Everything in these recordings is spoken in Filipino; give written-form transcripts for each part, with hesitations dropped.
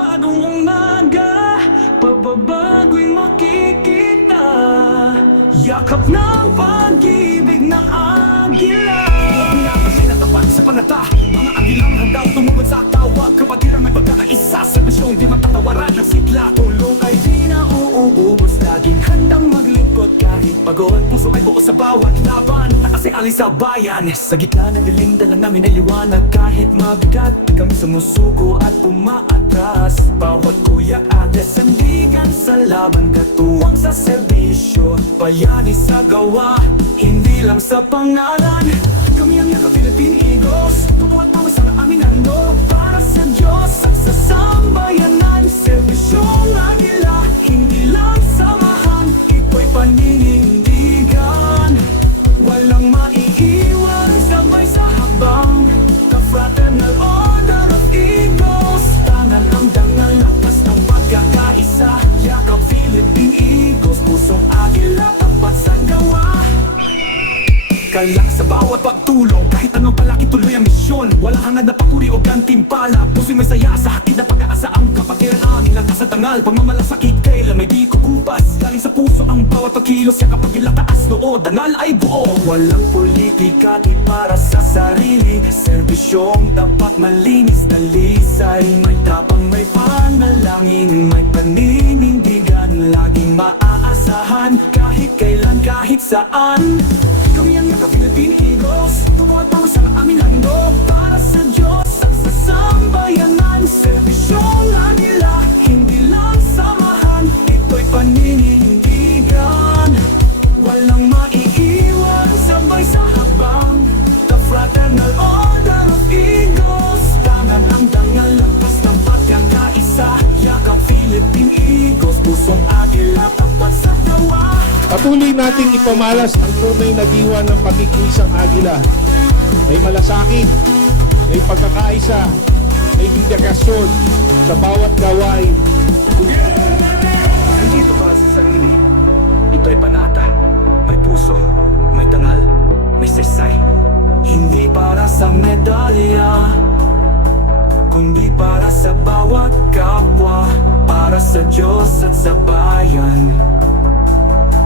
bagong umaga, pagbabago'y makikita. Yakap ng pag-ibig ng agila. Ang sinatapat sa panata, mga agilang handaw tumubad sa tawag. Kapatiran may pagkakaisa, serbisyong di matatawaran ng sigla. Tulong ay di na uuubos, laging handang maglingkod kahit pagod. Puso ay buo sa bawat laban, nakasialay sa bayan. Sa gitna ng dilim, dala namin ay liwanag. Kahit mabigat, kami sumusuko at umaatras. Bawat kuya ate, sandigan sa laban, katuwang sa serbisyo. Bayani sa gawa, hindi lang sa pangalan. Kami ang Yakap Philippine Eagles, totoo at pawas ang aming hando. Para sa Diyos at sa sambayanan, serbisyong agila, hindi lang samahan, ito'y paninindigan. Walang maiiwan, sabay sa habang The Fraternal Order of Eagles. Tangan ang dangal, lakas ng pagkakaisa. Yakap Philippine Eagles, pusong agila, tapat sa gawa. Kalak sa bawat pagtulong, kahit anong palaki tuloy ang misyon. Walang hangad na papuri o gantimpala, puso'y may saya sa hatid na pag-aasa. Ang kapatiran aming lakas at tangal, pagmamalasakit kailan may di kukupas. Galing sa puso ang bawat pagkilos, yakap agila taas noo, dangal ay buo. Walang politika di para sa sarili, serbisyong dapat malinis na lisay. May tapang, may panalangin, may paninindigan, laging maaasahan, kahit kailan, kahit saan. Kami ang Yakap Philippine Eagles, totoo at pawas ang aming hando. Para sa Diyos at sa sambayanan, serbisyong agila, hindi lang samahan, ito'y paninindigan. Walang maiiwan, sabay sa habang The Fraternal Order of Eagles. Tangan ang dangal, lakas ng pagkakaisa. Yakap Philippine Eagles, pusong agila, tapat sa gawa. Patuloy nating ipamalas ang tunay na diwa ng pagkikiisang agila. May malasakit, may pagkakaisa, may dedikasyon sa bawat gawain. Nandito para sa sarili, ito'y panatan. May puso, may dangal, may saysay. Hindi para sa medalya, kundi para sa bawat kapwa. Para sa Diyos at sa bayan,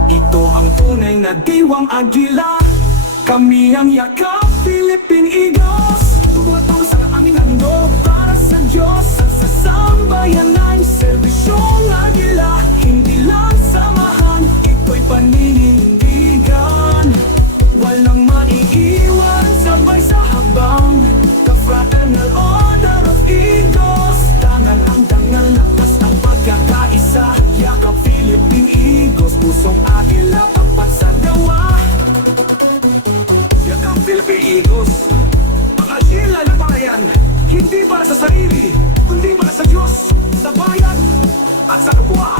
ito ang tunay na diwang agila. Kami ang Yakap Philippine Eagles, tugod ang sa aming hando. Para sa Diyos at sa sambayanan, serbisyong agila, hindi lang samahan, ito'y paninindigan. Walang maiiwan, sabay sa habang The Fraternal Order of Eagles. Tangan ang dangal, lakas ang pagkakaisa. Yakap Philippine Eagles, pusong agila, tapat sa gawa. Yakap Philippine Eagles, ang agila ng bayan, hindi para sa sarili, kundi para sa Diyos, sa bayan, at sa kapwa.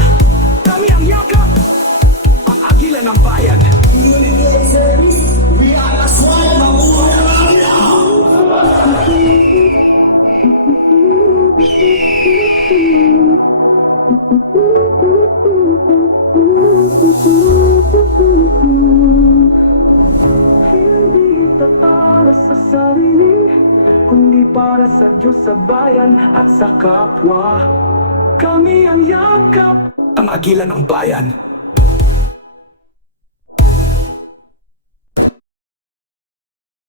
Kami ang Yakap, ang agila ng bayan. Unity and service, we are as one, mabuhay ang agila! Hindi ito para sa sarili, kundi para sa Diyos, sa bayan, at sa kapwa. Kami ang Yakap, ang agila ng bayan.